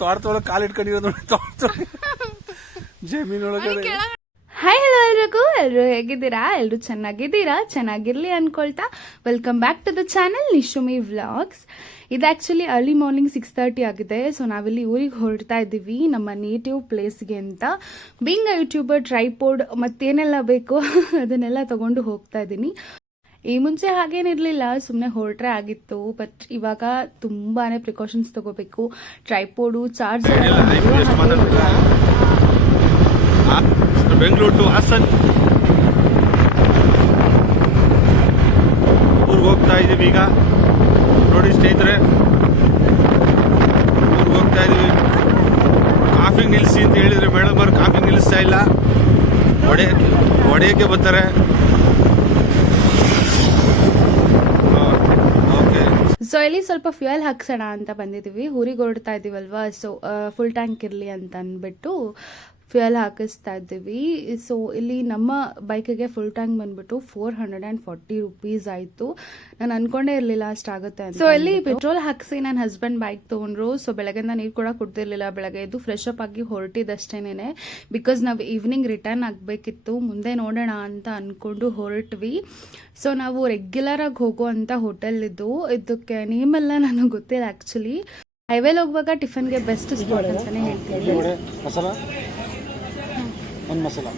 ತೋಟದೊಳಗೆ ಕಾಲು ಇಟ್ಕೊಂಡಿರೋದು ಜಮೀನೊಳಗಡೆ. Hi hello ಎಲ್ಲರೂ ಹೇಗಿದ್ದೀರಾ? ಎಲ್ಲರೂ ಚೆನ್ನಾಗಿರ್ಲಿ ಅನ್ಕೊಳ್ತಾ welcome back to the channel Nishumi vlogs. ಇದು ಆ್ಯಕ್ಚುಲಿ ಅರ್ಲಿ ಮಾರ್ನಿಂಗ್ 6:30 ಆಗಿದೆ. ಸೊ ನಾವಿಲ್ಲಿ ಊರಿಗೆ ಹೊರಡ್ತಾ ಇದ್ದೀವಿ ನಮ್ಮ ನೇಟಿವ್ ಪ್ಲೇಸ್ಗೆ ಅಂತ. ಬೀಂಗ್ ಅ ಯೂಟ್ಯೂಬರ್, ಟ್ರೈಪೋಡ್ ಮತ್ತೇನೆಲ್ಲ ಬೇಕು ಅದನ್ನೆಲ್ಲ ತಗೊಂಡು ಹೋಗ್ತಾ ಇದ್ದೀನಿ. ಈ ಮುಂಚೆ ಹಾಗೇನಿರಲಿಲ್ಲ, ಸುಮ್ಮನೆ ಹೊರಟ್ರೆ ಆಗಿತ್ತು. ಬಟ್ ಇವಾಗ ತುಂಬಾನೇ ಪ್ರಿಕಾಷನ್ಸ್ ತಗೋಬೇಕು. Tripod, charger, Bengaluru to Haasan ಊರಿಗೆ ಹೋಗ್ತಾ ಇದೀವಿ. ಈಗ ನೋಡಿ ಸ್ನೇಹಿತರೆ, ಊರಿಗೆ ಹೋಗ್ತಾ ಇದೀವಿ. ಕಾಫಿ ನಿಲ್ಲಿಸಿ ಅಂತ ಹೇಳಿದ್ರೆ ಮೇಡಮ್ ಅವ್ರು ಕಾಫಿ ನಿಲ್ಲಿಸ್ತಾ ಇಲ್ಲ, ಹೊಡೆಯಕ್ಕೆ ಬರ್ತಾರೆ. ಸೊ ಇಲ್ಲಿ ಸ್ವಲ್ಪ ಫ್ಯೂಯಲ್ ಹಾಕ್ಸೋಣ ಅಂತ ಬಂದಿದ್ದೀವಿ. ಊರಿಗೆ ಹೊರಡ್ತಾ ಇದೀವಲ್ವಾ, ಸೊ ಫುಲ್ ಟ್ಯಾಂಕ್ ಇರಲಿ ಅಂತ ಅಂದ್ಬಿಟ್ಟು ಫ್ಯೂಯಲ್ ಹಾಕಿಸ್ತಾ ಇದ್ದೀವಿ. ಸೊ ಇಲ್ಲಿ ನಮ್ಮ ಬೈಕಿಗೆ ಫುಲ್ ಟ್ಯಾಂಕ್ ಬಂದ್ಬಿಟ್ಟು 440 rupees ಆಯಿತು. ನಾನು ಅನ್ಕೊಂಡೇ ಇರಲಿಲ್ಲ ಅಷ್ಟಾಗುತ್ತೆ ಅಂತ. ಸೊ ಇಲ್ಲಿ ಪೆಟ್ರೋಲ್ ಹಾಕಿಸಿ ನನ್ನ ಹಸ್ಬೆಂಡ್ ಬೈಕ್ ತೊಗೊಂಡ್ರು. ಸೊ ಬೆಳಗ್ಗೆಯಿಂದ ನೀರು ಕೂಡ ಕುಡ್ದಿರ್ಲಿಲ್ಲ. ಬೆಳಗ್ಗೆ ಎದ್ದು ಫ್ರೆಶ್ ಅಪ್ ಆಗಿ ಹೊರಟಿದ್ದಷ್ಟೇನೆ, ಬಿಕಾಸ್ ನಾವು ಈವ್ನಿಂಗ್ ರಿಟರ್ನ್ ಆಗಬೇಕಿತ್ತು. ಮುಂದೆ ನೋಡೋಣ ಅಂತ ಅಂದ್ಕೊಂಡು ಹೊರಟ್ವಿ. ಸೊ ನಾವು ರೆಗ್ಯುಲರ್ ಆಗಿ ಹೋಗುವಂಥ ಹೋಟೆಲ್ ಇದು. ಇದಕ್ಕೆ ನೇಮೆಲ್ಲ ನನಗೆ ಗೊತ್ತಿಲ್ಲ ಆ್ಯಕ್ಚುಲಿ. ಹೈವೇಲಿ ಹೋಗುವಾಗ ಟಿಫನ್ಗೆ ಬೆಸ್ಟ್ ಸ್ಪಾಟ್ ಅಂತಾನೆ ಹೇಳ್ತೀನಿ. ಒಂದು ಮಸಾಲ,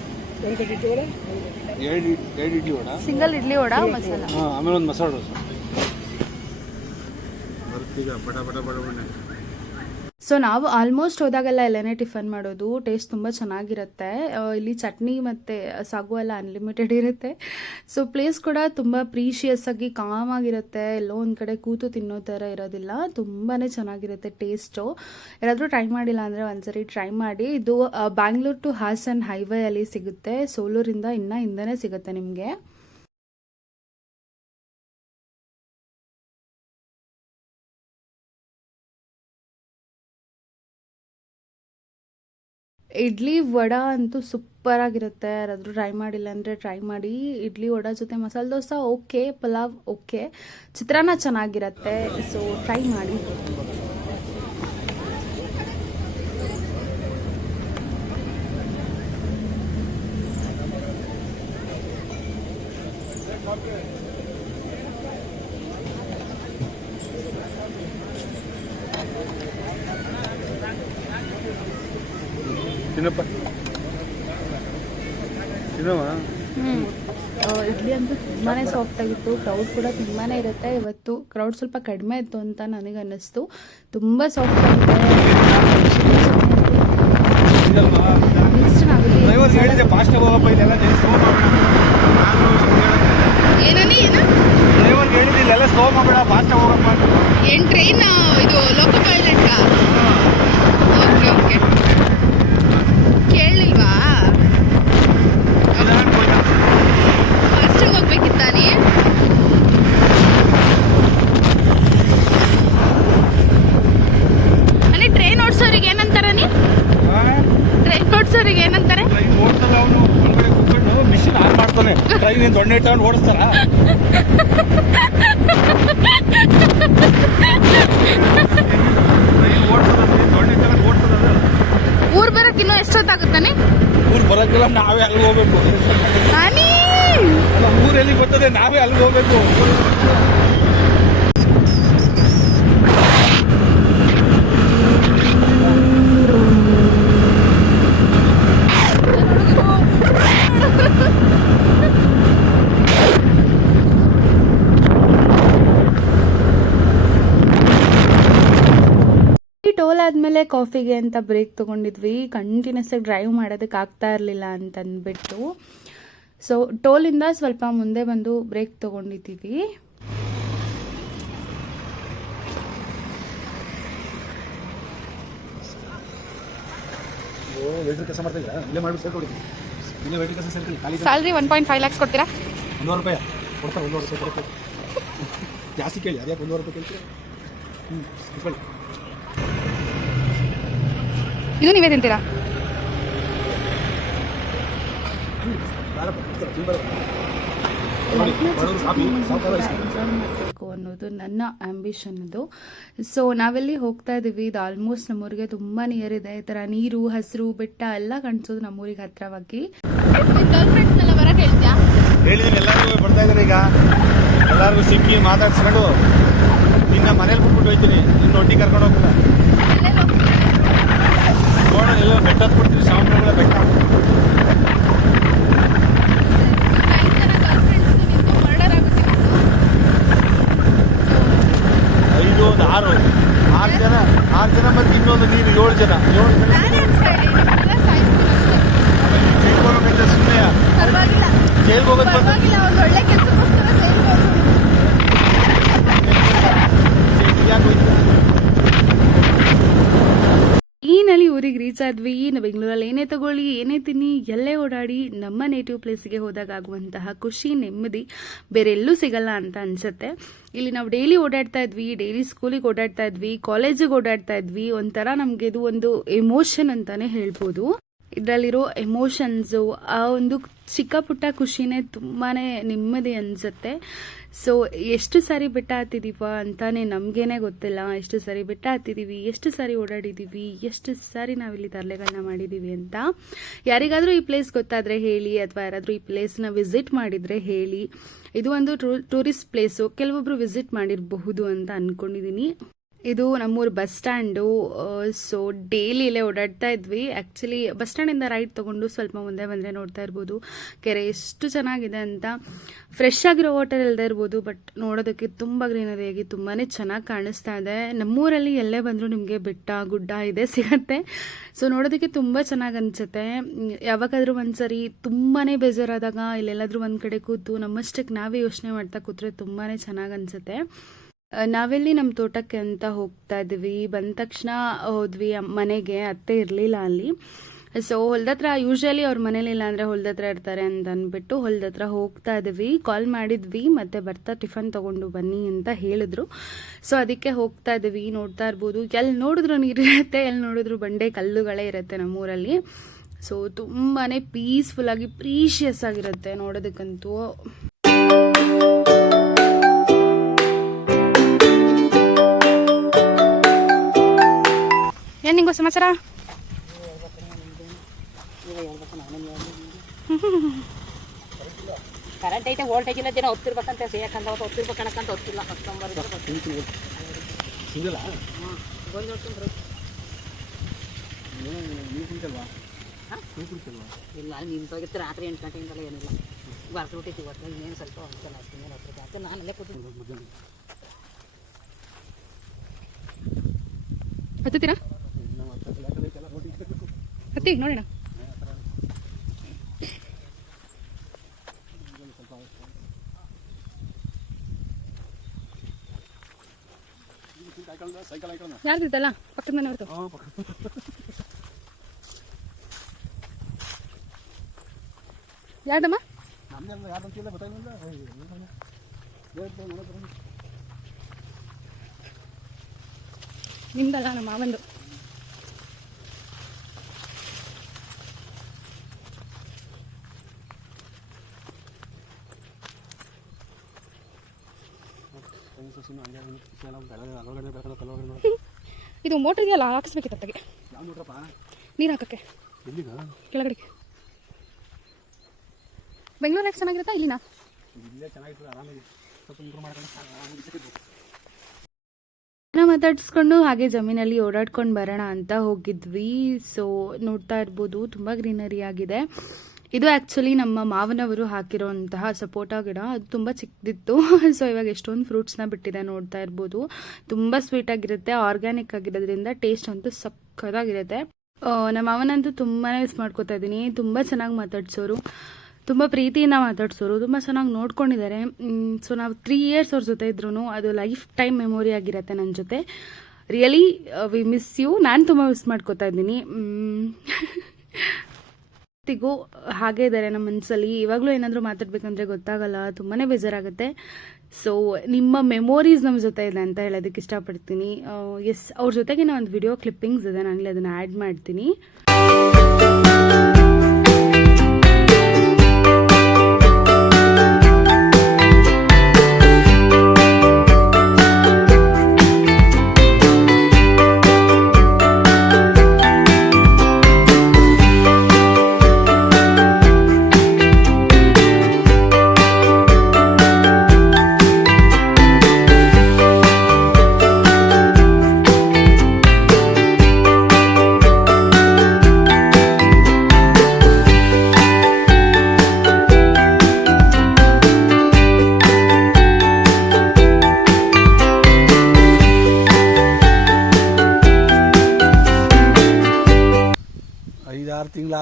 ಸಿಂಗಲ್ ಇಡ್ಲಿ ವಡ ಮಸಾಲ, ಆಮೇಲೆ ಒಂದು ಮಸಾಲ ದೋಸೆ. ಸೊ ನಾವು ಆಲ್ಮೋಸ್ಟ್ ಹೋದಾಗೆಲ್ಲ ಎಲ್ಲನೇ ಟಿಫನ್ ಮಾಡೋದು. ಟೇಸ್ಟ್ ತುಂಬ ಚೆನ್ನಾಗಿರುತ್ತೆ. ಇಲ್ಲಿ ಚಟ್ನಿ ಮತ್ತು ಸಾಗು ಎಲ್ಲ ಅನ್ಲಿಮಿಟೆಡ್ ಇರುತ್ತೆ. ಸೊ ಪ್ಲೇಸ್ ಕೂಡ ತುಂಬ ಪ್ರೀಶಿಯಸ್ ಆಗಿ ಕಾಮ್ ಆಗಿರುತ್ತೆ. ಎಲ್ಲೋ ಒಂದು ಕಡೆ ಕೂತು ತಿನ್ನೋ ಥರ ಇರೋದಿಲ್ಲ. ತುಂಬಾ ಚೆನ್ನಾಗಿರುತ್ತೆ ಟೇಸ್ಟು. ಯಾರಾದರೂ ಟ್ರೈ ಮಾಡಿಲ್ಲ ಅಂದರೆ ಒಂದ್ಸರಿ ಟ್ರೈ ಮಾಡಿ. ಇದು ಬ್ಯಾಂಗ್ಳೂರ್ ಟು ಹಾಸನ್ ಹೈವೇ ಅಲ್ಲಿ ಸಿಗುತ್ತೆ. ಸೋಲೂರಿಂದ ಇನ್ನೂ ಹಿಂದೆನೇ ಸಿಗುತ್ತೆ ನಿಮಗೆ. ಇಡ್ಲಿ ವಡ ಅಂತೂ ಸೂಪರ್ ಆಗಿರುತ್ತೆ. ಯಾರಾದರೂ ಟ್ರೈ ಮಾಡಿಲ್ಲ ಅಂದರೆ ಟ್ರೈ ಮಾಡಿ. ಇಡ್ಲಿ ವಡ ಜೊತೆ ಮಸಾಲೆ ದೋಸೆ ಓಕೆ, ಪಲಾವ್ ಓಕೆ, ಚಿತ್ರಾನ್ನ ಚೆನ್ನಾಗಿರುತ್ತೆ. ಸೊ ಟ್ರೈ ಮಾಡಿ. ಇಡ್ಲಿ ಅಂತೂ ತುಂಬಾ ಸಾಫ್ಟ್ ಆಗಿತ್ತು. ಕ್ರೌಡ್ ಕೂಡ ತುಂಬಾ ಇರುತ್ತೆ. ಇವತ್ತು ಕ್ರೌಡ್ ಸ್ವಲ್ಪ ಕಡಿಮೆ ಇತ್ತು ಅಂತ ನನಗೆ ಅನ್ನಿಸ್ತು. ತುಂಬ ಸಾಫ್ಟ್ ಆಗಿದೆ. ಏನು ಟ್ರೈನ್ ಇದು ಲೋಕೋ ಪೈಲಟ್? ಓಕೆ ಓಕೆ, ಕೇಳಲಿಲ್ವಾ? ಫಾಸ್ಟಾಗಿ ಹೋಗ್ಬೇಕಿತ್ತಾನೆ. ಅನೇ ಟ್ರೈನ್ ಓಡಿಸೋರಿಗೆ ಏನಂತಾರ? ಟ್ರೈನ್ ಓಡಿಸೋರಿಗೆ ಏನಂತಾರೆ? ಮಿಷಿನ್ ಆನ್ ಮಾಡ್ತಾನೆ, ಟ್ರೈನ್ ದೊಣ್ಣೆ ಇಟ್ಕೊಂಡು ಓಡಿಸ್ತಾರ. ಊರ್ ಬರಕ್ ಇನ್ನೂ ಎಷ್ಟೊತ್ತಾಗುತ್ತಾನೆ? ಊರ್ ಬರಕ್ಕೆಲ್ಲ ನಾವೇ ಅಲ್ಲಿಗೆ ಹೋಗ್ಬೇಕು. ಊರೆಲ್ಲಿ ಬರ್ತದೆ, ನಾವೇ ಅಲ್ಲಿಗೆ ಹೋಗ್ಬೇಕು. ಟೋಲ್ ಆದಮೇಲೆ ಕಾಫಿಗೆ ಅಂತ ಬ್ರೇಕ್ ತೊಗೊಂಡಿದ್ವಿ. ಕಂಟಿನ್ಯೂಸ್ ಆಗಿ ಡ್ರೈವ್ ಮಾಡೋದಕ್ಕೆ ಆಗ್ತಾ ಇರಲಿಲ್ಲ ಅಂತ ಅಂದ್ಬಿಟ್ಟು. ಸೊ ಟೋಲಿಂದ ಸ್ವಲ್ಪ ಮುಂದೆ ಬಂದು ಬ್ರೇಕ್ ತೊಗೊಂಡಿದ್ದೀವಿ. ಸ್ಯಾಲ್ರಿ 1.5 lakhs ಕೊಡ್ತೀರಾ? 100 ರೂಪಾಯಿ ಕೊಡ್ತಾರೆ. 100 ರೂಪಾಯಿ ಕೊಡ್ತಾರೆ. ಜಾಸ್ತಿ ಕೇಳಿ, ಅದ್ಯಾಕೆ 100 ರೂಪಾಯಿ ಕೇಳ್ತೀರಾ? ಇದು ನೀವೇ ತಿಂತೀರಾ? ಲೈಫ್ನ ಎಂಜಾಯ್ ಮಾಡಬೇಕು ಅನ್ನೋದು ನನ್ನ ಆ್ಯಂಬಿಷನ್ ಅದು. ಸೊ ನಾವೆಲ್ಲಿ ಹೋಗ್ತಾ ಇದ್ದೀವಿ, ಇದು ಆಲ್ಮೋಸ್ಟ್ ನಮ್ಮೂರಿಗೆ ತುಂಬ ನಿಯರ್ ಇದೆ. ಈ ಥರ ನೀರು, ಹಸಿರು, ಬೆಟ್ಟ ಎಲ್ಲ ಕಾಣಿಸೋದು ನಮ್ಮೂರಿಗೆ ಹತ್ರವಾಗಿ. ಗರ್ಲ್ ಫ್ರೆಂಡ್ಸ್ನೆಲ್ಲ ಬರಕ್ಕೆ ಹೇಳ್ತೀಯಾ? ಹೇಳಿದ್ದೀನಿ, ಎಲ್ಲರಿಗೂ ಬರ್ತಾ ಇದ್ದಾರೆ ಈಗ. ಎಲ್ಲರಿಗೂ ಸಿಕ್ಕಿ ಮಾತಾಡ್ಸ್ಕೊಂಡು ನಿನ್ನ ಮನೇಲಿ ಬಿಟ್ಬಿಟ್ಟು ಹೋಗ್ತೀನಿ, ನಿನ್ನ ಒಟ್ಟಿಗೆ ಕರ್ಕೊಂಡು ಹೋಗಲ್ಲ. ನೋಡೋಣ, ಎಲ್ಲ ಬೆಟ್ಟ ಹತ್ಬಿಡ್ತೀನಿ, ಶ್ರಾವಣಬೆಳಗೊಳ ಬೆಟ್ಟ. 6 ಜನ ಮತ್ತೆ ಇನ್ನೊಂದು ನೀನು 7 ಜನ. 7 ಜನ ಸುಮ್ಮನೆ ಜೈಲ್ಗೆ ಹೋಗೋದು ಬಂದು ಒಳ್ಳೆ ಕೆಲಸಕ್ಕೋಸ್ಕರ ಯಾಕೆ ಹೋಯ್ತು? ಈನಲ್ಲಿ ಊರಿಗೆ ರೀಚ್ ಆದ್ವಿ. ಬೆಂಗಳೂರಲ್ಲಿ ಏನೇ ತಗೊಳ್ಳಿ, ಏನೇ ತಿನ್ನಿ, ಎಲ್ಲೇ ಓಡಾಡಿ ನಮ್ಮ ನೇಟಿವ್ ಪ್ಲೇಸಿಗೆ ಹೋದಾಗ ಆಗುವಂತಹ ಖುಷಿ, ನೆಮ್ಮದಿ ಬೇರೆ ಎಲ್ಲೂ ಸಿಗಲ್ಲ ಅಂತ ಅನ್ಸುತ್ತೆ. ಇಲ್ಲಿ ನಾವು ಡೈಲಿ ಓಡಾಡ್ತಾ ಇದ್ವಿ, ಡೈಲಿ ಸ್ಕೂಲಿಗೆ ಓಡಾಡ್ತಾ ಇದ್ವಿ, ಕಾಲೇಜಿಗೆ ಓಡಾಡ್ತಾ ಇದ್ವಿ. ಒಂಥರ ನಮಗೆ ಇದು ಒಂದು ಎಮೋಷನ್ ಅಂತಾನೆ ಹೇಳ್ಬೋದು. ಇದರಲ್ಲಿರೋ ಎಮೋಷನ್ಸು, ಆ ಒಂದು ಚಿಕ್ಕ ಪುಟ್ಟ ಖುಷಿನೇ ತುಂಬಾ ನೆಮ್ಮದಿ ಅನಿಸುತ್ತೆ. ಸೊ ಎಷ್ಟು ಸಾರಿ ಬೆಟ್ಟ ಹತ್ತಿದೀವ ಅಂತಾನೆ ನಮಗೇನೆ ಗೊತ್ತಿಲ್ಲ. ಎಷ್ಟು ಸಾರಿ ಬೆಟ್ಟ ಹತ್ತಿದ್ದೀವಿ, ಎಷ್ಟು ಸಾರಿ ಓಡಾಡಿದ್ದೀವಿ, ಎಷ್ಟು ಸಾರಿ ನಾವಿಲ್ಲಿ ತರಲೆಗಳನ್ನ ಮಾಡಿದ್ದೀವಿ ಅಂತ. ಯಾರಿಗಾದರೂ ಈ ಪ್ಲೇಸ್ ಗೊತ್ತಾದರೆ ಹೇಳಿ, ಅಥವಾ ಯಾರಾದರೂ ಈ ಪ್ಲೇಸ್ನ ವಿಸಿಟ್ ಮಾಡಿದರೆ ಹೇಳಿ. ಇದು ಒಂದು ಟೂರಿಸ್ಟ್ ಪ್ಲೇಸು, ಕೆಲವೊಬ್ಬರು ವಿಸಿಟ್ ಮಾಡಿರಬಹುದು ಅಂತ ಅಂದ್ಕೊಂಡಿದ್ದೀನಿ. ಇದು ನಮ್ಮೂರು ಬಸ್ ಸ್ಟ್ಯಾಂಡು. ಸೊ ಡೈಲಿ ಇಲ್ಲೇ ಓಡಾಡ್ತಾ ಇದ್ವಿ. ಆ್ಯಕ್ಚುಲಿ ಬಸ್ ಸ್ಟ್ಯಾಂಡಿಂದ ರೈಟ್ ತೊಗೊಂಡು ಸ್ವಲ್ಪ ಮುಂದೆ ಬಂದರೆ ನೋಡ್ತಾ ಇರ್ಬೋದು ಕೆರೆ ಎಷ್ಟು ಚೆನ್ನಾಗಿದೆ ಅಂತ. ಫ್ರೆಶ್ ಆಗಿರೋ ವಾಟರ್ ಇಲ್ಲದೆ ಇರ್ಬೋದು, ಬಟ್ ನೋಡೋದಕ್ಕೆ ತುಂಬ ಗ್ರೀನರಿಯಾಗಿ ತುಂಬಾ ಚೆನ್ನಾಗಿ ಕಾಣಿಸ್ತಾ ಇದೆ. ನಮ್ಮೂರಲ್ಲಿ ಎಲ್ಲೇ ಬಂದರೂ ನಿಮಗೆ ಬೆಟ್ಟ, ಗುಡ್ಡ ಇದೆ ಸಿಗತ್ತೆ. ಸೊ ನೋಡೋದಕ್ಕೆ ತುಂಬ ಚೆನ್ನಾಗಿ ಅನಿಸುತ್ತೆ. ಯಾವಾಗಾದರೂ ಒಂದ್ಸರಿ ತುಂಬಾ ಬೇಜಾರಾದಾಗ ಇಲ್ಲೆಲ್ಲಾದರೂ ಒಂದು ಕಡೆ ಕೂತು ನಮ್ಮಷ್ಟಕ್ಕೆ ನಾವೇ ಯೋಚನೆ ಮಾಡ್ತಾ ಕೂತ್ರೆ ತುಂಬಾ ಚೆನ್ನಾಗಿ ಅನಿಸುತ್ತೆ. ನಾವೆಲ್ಲಿ ನಮ್ಮ ತೋಟಕ್ಕೆ ಅಂತ ಹೋಗ್ತಾ ಇದ್ವಿ. ಬಂದ ತಕ್ಷಣ ಹೋದ್ವಿ ಮನೆಗೆ, ಅತ್ತೆ ಇರಲಿಲ್ಲ ಅಲ್ಲಿ. ಸೊ ಹೊಲ್ದತ್ರ ಯೂಶ್ವಲಿ ಅವ್ರ ಮನೇಲಿಲ್ಲ ಅಂದರೆ ಹೊಲ್ದತ್ರ ಇರ್ತಾರೆ ಅಂತ ಅಂದ್ಬಿಟ್ಟು ಹೊಲ್ದತ್ರ ಹೋಗ್ತಾ ಇದ್ವಿ. ಕಾಲ್ ಮಾಡಿದ್ವಿ, ಮತ್ತೆ ಬರ್ತಾ ಟಿಫನ್ ತೊಗೊಂಡು ಬನ್ನಿ ಅಂತ ಹೇಳಿದ್ರು. ಸೊ ಅದಕ್ಕೆ ಹೋಗ್ತಾ ಇದ್ವಿ. ನೋಡ್ತಾ ಇರ್ಬೋದು, ಎಲ್ಲಿ ನೋಡಿದ್ರು ನೀರಿರುತ್ತೆ, ಎಲ್ಲಿ ನೋಡಿದ್ರು ಬಂಡೆ ಕಲ್ಲುಗಳೇ ಇರುತ್ತೆ ನಮ್ಮೂರಲ್ಲಿ. ಸೊ ತುಂಬಾ ಪೀಸ್ಫುಲ್ಲಾಗಿ, ಪ್ರೀಷಿಯಸ್ ಆಗಿರುತ್ತೆ ನೋಡೋದಕ್ಕಂತೂ. ಏನು ನಿಂಗೋ ಸಮಾಚಾರ? ಕರೆಂಟ್ ಐತೆ, ವೋಲ್ಟೇಜ್ ಇಲ್ಲ, ದಿನ ಹೊತ್ತಿರ್ಬೇಕಂತ ಯಾಕಂತ ಹೊತ್ತಿರ್ಬೇಕನ್ನಕ್ಕಂತ ಹೊತ್ತಿಲ್ಲ. ಸಿಗಲ್ಲ ಇಲ್ಲ ಅಲ್ಲಿ ನಿಂತೋಗಿತ್ತು ರಾತ್ರಿ 8 ಗಂಟೆಯಿಂದಲೇ ಏನಿಲ್ಲ. ಬರ್ತು ಬಿಟ್ಟಿತ್ತು ಒಟ್ಟು ಇನ್ನೇನು ಸ್ವಲ್ಪ ಅನ್ಸಲ್ಲ, ಅಷ್ಟು ಇನ್ನೇನು ಹತ್ತಿರ ಆಗ್ತದೆ. ನಾನು ಅಲ್ಲೇ ಕೂತಿದ್ದೆ. ಹತ್ತೀರಾ? ಹತ್ತಿ ನೋಡೋಣ. ಯಾರ್ದಿತ್ತಲ್ಲ ಪಕ್ಕದ ಮನೆ ಹೊರತು ಯಾರ್ದಮ್ಮ? ನಿಮ್ದಲ್ಲ, ನಮ್ಮ ಮಾವಂದು. ಇದು ಮೋಟ್ರಿಗೆ ಅಲ್ಲ ಹಾಕಿಸ್ಬೇಕಿತ್ತು ಅತ್ತಗೆ, ನೀರು ಹಾಕಕ್ಕೆ ಕೆಳಗಡೆ. ಬೆಂಗಳೂರು ಯಾಕೆ ಚೆನ್ನಾಗಿರುತ್ತಾ ಇಲ್ಲಿನ? ಮಾತಾಡಿಸ್ಕೊಂಡು ಹಾಗೆ ಜಮೀನಲ್ಲಿ ಓಡಾಡ್ಕೊಂಡು ಬರೋಣ ಅಂತ ಹೋಗಿದ್ವಿ. ಸೊ ನೋಡ್ತಾ ಇರ್ಬೋದು ತುಂಬ ಗ್ರೀನರಿ ಆಗಿದೆ. ಇದು ಆ್ಯಕ್ಚುಲಿ ನಮ್ಮ ಮಾವನವರು ಹಾಕಿರೋಂತಹ ಸಪೋಟಾ ಗಿಡ. ಅದು ತುಂಬ ಚಿಕ್ಕದಿತ್ತು. ಸೊ ಇವಾಗ ಎಷ್ಟೊಂದು ಫ್ರೂಟ್ಸ್ನ ಬಿಟ್ಟಿದೆ ನೋಡ್ತಾ ಇರ್ಬೋದು. ತುಂಬ ಸ್ವೀಟಾಗಿರುತ್ತೆ, ಆರ್ಗ್ಯಾನಿಕ್ ಆಗಿರೋದ್ರಿಂದ ಟೇಸ್ಟ್ ಅಂತೂ ಸಕ್ಕತ್ತಾಗಿರುತ್ತೆ. ನಮ್ಮ ಮಾವನಂತೂ ತುಂಬಾ ಮಿಸ್ ಮಾಡ್ಕೋತಾ ಇದ್ದೀನಿ. ತುಂಬ ಚೆನ್ನಾಗಿ ಮಾತಾಡ್ಸೋರು, ತುಂಬ ಪ್ರೀತಿಯಿಂದ ಮಾತಾಡ್ಸೋರು, ತುಂಬ ಚೆನ್ನಾಗಿ ನೋಡ್ಕೊಂಡಿದ್ದಾರೆ. ಸೊ ನಾವು 3 years ಅವ್ರ ಜೊತೆ ಇದ್ರೂ ಅದು ಲೈಫ್ ಟೈಮ್ ಮೆಮೊರಿ ಆಗಿರುತ್ತೆ ನನ್ನ ಜೊತೆ. Really we miss you. ನಾನು ತುಂಬ ಮಿಸ್ ಮಾಡ್ಕೋತಾ ಇದ್ದೀನಿ. ತಿಗೂ ಹಾಗೆ ಇದ್ದಾರೆ ನಮ್ಮ ಮನಸ್ಸಲ್ಲಿ. ಇವಾಗಲೂ ಏನಾದರೂ ಮಾತಾಡ್ಬೇಕಂದ್ರೆ ಗೊತ್ತಾಗಲ್ಲ, ತುಂಬಾ ಬೇಜಾರಾಗುತ್ತೆ. ಸೊ ನಿಮ್ಮ ಮೆಮೊರೀಸ್ ನಮ್ಮ ಜೊತೆ ಇದೆ ಅಂತ ಹೇಳೋದಕ್ಕೆ ಇಷ್ಟಪಡ್ತೀನಿ. ಎಸ್, ಅವ್ರ ಜೊತೆಗೆ ಒಂದು ವಿಡಿಯೋ ಕ್ಲಿಪ್ಪಿಂಗ್ಸ್ ಇದೆ, ನಾನಲ್ಲಿ ಅದನ್ನು ಆ್ಯಡ್ ಮಾಡ್ತೀನಿ.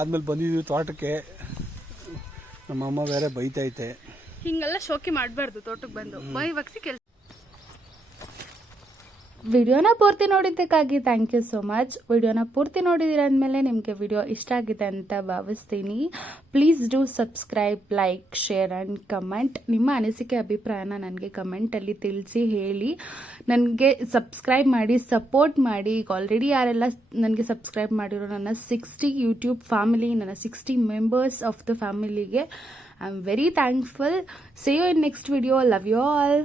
ಆದ್ಮೇಲೆ ಬಂದಿದ್ವಿ ತೋಟಕ್ಕೆ. ನಮ್ಮಮ್ಮ ಬೇರೆ ಬೈತೈತೆ. ಹಿಂಗೆಲ್ಲ ಶೋಕಿ ಮಾಡಬಾರ್ದು ತೋಟಕ್ಕೆ ಬಂದು ಬೈ ವಕ್ಸಿ ಕೆಲಸ. ವಿಡಿಯೋನ ಪೂರ್ತಿ ನೋಡಿದ್ದಕ್ಕಾಗಿ ಥ್ಯಾಂಕ್ ಯು ಸೋ ಮಚ್. ವಿಡಿಯೋನ ಪೂರ್ತಿ ನೋಡಿದಿರಂದಮೇಲೆ ನಿಮಗೆ ವಿಡಿಯೋ ಇಷ್ಟ ಆಗಿದೆ ಅಂತ ಭಾವಿಸ್ತೀನಿ. Please do subscribe, like, share and comment. ನಿಮ್ಮ ಅನಿಸಿಕೆ ಅಭಿಪ್ರಾಯನ ನನಗೆ ಕಮೆಂಟಲ್ಲಿ ತಿಳಿಸಿ ಹೇಳಿ. ನನಗೆ ಸಬ್ಸ್ಕ್ರೈಬ್ ಮಾಡಿ, ಸಪೋರ್ಟ್ ಮಾಡಿ. ಈಗ ಆಲ್ರೆಡಿ ಯಾರೆಲ್ಲ ನನಗೆ ಸಬ್ಸ್ಕ್ರೈಬ್ ಮಾಡಿರೋ ನನ್ನ 60 ಯೂಟ್ಯೂಬ್ ಫ್ಯಾಮಿಲಿ, ನನ್ನ 60 ಮೆಂಬರ್ಸ್ ಆಫ್ ದ ಫ್ಯಾಮಿಲಿಗೆ I am very thankful. See you in next video. Love you all.